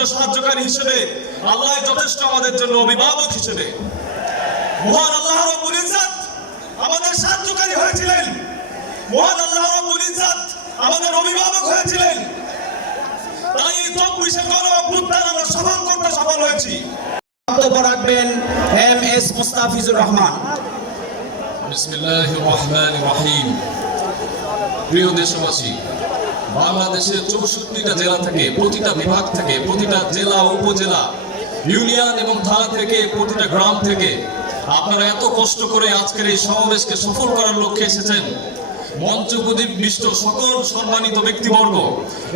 জন্য সাহায্যকারী হিসেবে আল্লাহ যথেষ্ট আমাদের জন্য অভিভাবক হিসেবে। মহান আল্লাহ ইজ্জত আমাদের সাহায্যকারী হয়েছিলেন। মহান আল্লাহ ইজ্জত আমাদের অভিভাবক হয়েছিলেন। তাই এই চব্বিশে অভ্যুত্থান আমরা সফল করতে সফল হয়েছি। বক্তব্য রাখবেন এম এস মুস্তাফিজুর রহমান। বিসমিল্লাহ রহমান রহিম। প্রিয় দেশবাসী বাংলাদেশের চৌষট্টিটা জেলা থেকে প্রতিটা বিভাগ থেকে প্রতিটা জেলা, উপজেলা, ইউনিয়ন এবং থানা থেকে প্রতিটা গ্রাম থেকে আপনারা এত কষ্ট করে আজকের এই সমাবেশকে সফল করার লক্ষ্যে এসেছেন। মঞ্চ প্রদীপ সকল সম্মানিত ব্যক্তিবর্গ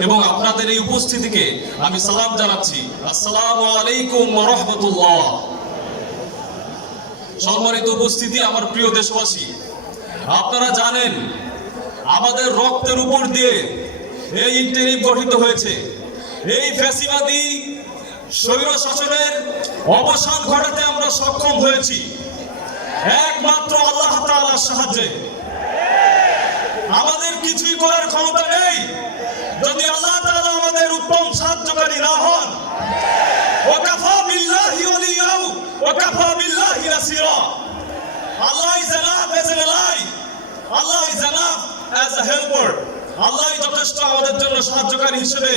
এবং আপনাদের এই উপস্থিতিকে আমি সালাম জানাচ্ছি। আসসালামু আলাইকুম রহমতুল্লাহ। সম্মানিত উপস্থিতি আমার প্রিয় দেশবাসী, আপনারা জানেন, আমাদের রক্তের উপর দিয়ে এই ইন্টারিম গঠিত হয়েছে। এই ফ্যাসিবাদী স্বৈর শাসনের অবসান ঘটাতে আমরা সক্ষম হয়েছি। একমাত্র আল্লাহ তাআলার সাহায্যে। আমাদের কিছুই করার ক্ষমতা নেই। যদি আল্লাহ তাআলা আমাদের উত্তম সাহায্যকারী না হন, ওয়াকাফা বিল্লাহি ওয়ালিয়াউ ওয়াকাফা বিল্লাহি Nasira. Allah is enough as an ally Allah is enough as a helper. Allah যথেষ্ট আমাদের জন্য সাহায্যকারী হিসেবে,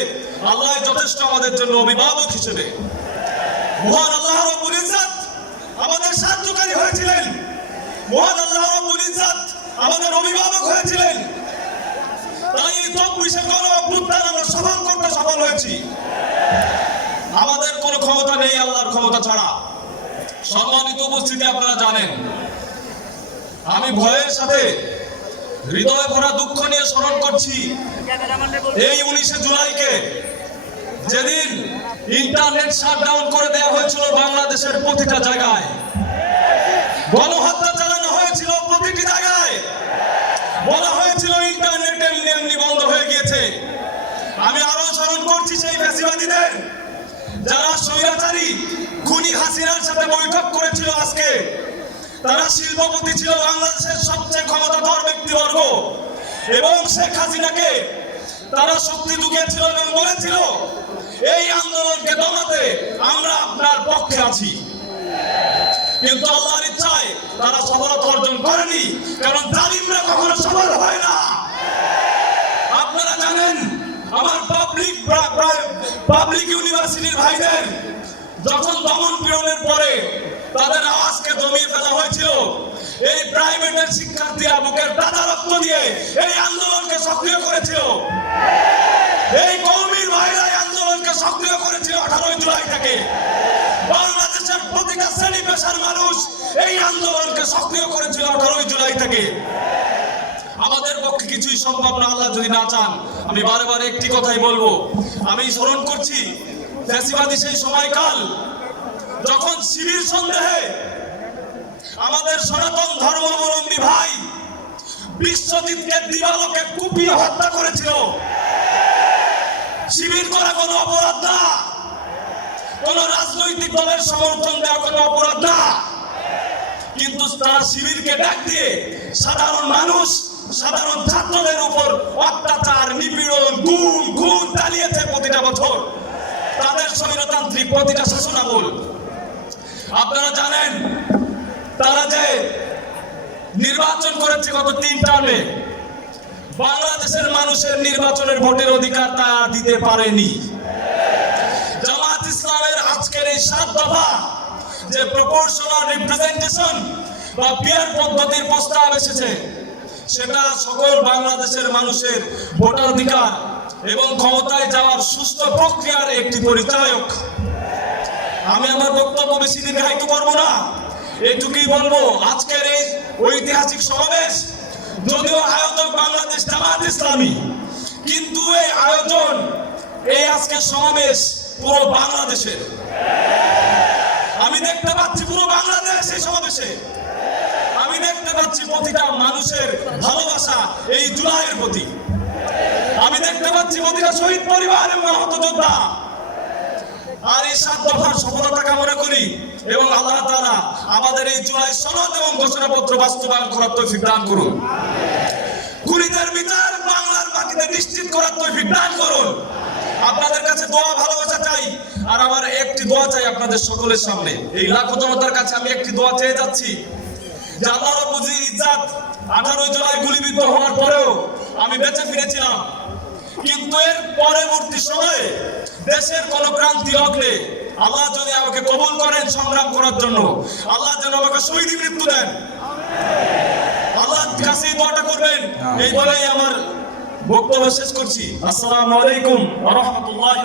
আল্লাহ যথেষ্ট আমাদের জন্য অভিভাবক হিসেবে। মহান আল্লাহ রব্বুল ইজ্জত আমাদের সাহায্যকারী হয়েছিলেন। মহান আল্লাহ রব্বুল ইজ্জত আমাদের অভিভাবক হয়েছিলেন। তাই এই চব্বিশে গণ অভ্যুত্থান আমরা সফল করতে সফল হয়েছি। আমাদের কোনো ক্ষমতা নেই আল্লাহর ক্ষমতা ছাড়া। সম্মানিত উপস্থিতি আপনারা জানেন। আমি ভয়ের সাথে হৃদয় ভরা দুঃখ নিয়ে স্মরণ করছি। এই উনিশে জুলাইকে যেদিন ইন্টারনেট শাটডাউন করে দেওয়া হয়েছিল বাংলাদেশের প্রতিটা জায়গায়। গণহত্যা চালানো হয়েছিল প্রতিটি জায়গায়। বলা হয়েছিল ইন্টারনেট এমনি এমনি বন্ধ হয়ে গিয়েছে। আমি আরও স্মরণ করছি সেই ফ্যাসিবাদীদের যারা স্বৈরাচারী খুনি হাসিনার সাথে বৈঠক করেছিল আজকে। তারা শিল্পপতি ছিল বাংলাদেশের সবচেয়ে ক্ষমতাধর ব্যক্তিবর্গ। এবং শেখ হাসিনাকে তারা শক্তি ঢুকিয়েছিল এবং বলেছিল, এই আন্দোলনকে দমাতে আমরা আপনার পক্ষে আছি। কিন্তু আল্লাহর ইচ্ছায় তারা সফলতা অর্জন করেনি, কারণ জালিমরা কখনো সফল হয় না। আপনারা জানেন, আমার পাবলিক পাবলিক ইউনিভার্সিটির ভাইদের যখন দমন পীড়নের পরে তাদের আওয়াজকে জমিয়ে ফেলা হয়েছিল। এই প্রাইভেটের শিক্ষার্থীরা বুকের দাদা রক্ত দিয়ে এই আন্দোলনকে সক্রিয় করেছিল। এই কৌমির ভাইরা আন্দোলনকে সক্রিয় করেছিল আঠারোই জুলাই থেকে। বাংলাদেশের প্রতিটা শ্রেণি পেশার মানুষ এই আন্দোলনকে সক্রিয় করেছিল আঠারোই জুলাই থেকে। আমাদের পক্ষে কিছুই সম্ভব না, আল্লাহ যদি না চান, আমি বারে বারে একটি কথাই বলব। আমি স্মরণ করছি ফ্যাসিবাদী সেই সময়কাল যখন শিবির সন্দেহে আমাদের সনাতন ধর্মাবলম্বী ভাই বিশ্বজিৎকে দিবালোকে কুপিয়ে হত্যা করেছিল, শিবির করা কোনো অপরাধ না। কোন রাজনৈতিক দলের সমর্থন দেওয়া কোনো অপরাধ না। কিন্তু তারা শিবিরকে ডাক দিয়ে সাধারণ মানুষ, সাধারণ ছাত্রদের উপর অত্যাচার, নিপীড়ন, গুম, খুন চালিয়েছে প্রতিটা বছর। তাদের স্বৈরতান্ত্রিক প্রতিটা শাসনামল। আপনারা জানেন, তারা যে নির্বাচন করেছে গত তিন টার্মে, বাংলাদেশের মানুষের নির্বাচনের ভোটের অধিকার তা দিতে পারেনি। জামাত ইসলামের আজকের এই সাত দফা যে প্রপোর্শনাল রিপ্রেজেন্টেশন বা পিয়ার পদ্ধতির প্রস্তাব এসেছে, সেটা সকল বাংলাদেশের মানুষের ভোটাধিকার এবং ক্ষমতায় যাওয়ার সুস্থ প্রক্রিয়ার একটি পরিচায়ক আমি আমার বক্তব্য বেশি দীর্ঘায়িত করব না। এইটুকুই বলব, আজকের এই ঐতিহাসিক সমাবেশ যদিও আয়োজক বাংলাদেশ জামাত ইসলামী, কিন্তু এই আয়োজন, এই আজকের সমাবেশ পুরো বাংলাদেশের। আমি দেখতে পাচ্ছি পুরো বাংলাদেশ এই সমাবেশে। আমি দেখতে পাচ্ছি প্রতিটা মানুষের ভালোবাসা এই জুলাইয়ের প্রতি। আমি দেখতে পাচ্ছি প্রতিটা শহীদ পরিবার এবং আহত যোদ্ধা। আর এই সাত দফার সফলতা কামনা করি এবং আল্লাহ তাআলা আমাদের এই জুলাই সনদ এবং ঘোষণাপত্র বাস্তবায়ন করার তৌফিক দান করুন। খুনিদের বিচার বাংলার মাটিতে নিশ্চিত করার তৌফিক দান করুন। আপনাদের কাছে দোয়া ভালোবাসা চাই, আর আমার একটি দোয়া চাই আপনাদের সকলের সামনে। এই লাখো জনতার কাছে আমি একটি দোয়া চেয়ে যাচ্ছি, যে আল্লাহ রাব্বুল ইজ্জাত 18 জুলাই গুলিবিদ্ধ হওয়ার পরেও আমি বেঁচে ফিরেছিলাম। কিন্তু এর পরবর্তী সময়ে দেশের কোন ক্রান্তি লগ্নে আল্লাহ যদি আমাকে কবুল করেন সংগ্রাম করার জন্য আল্লাহ যেন আমাকে শহীদ মৃত্যু দেন। আল্লাহ কাছে দোয়াটা করবেন। এই বলেই আমার বক্তব্য শেষ করছি। আসসালামু আলাইকুম রাহমাতুল্লাহি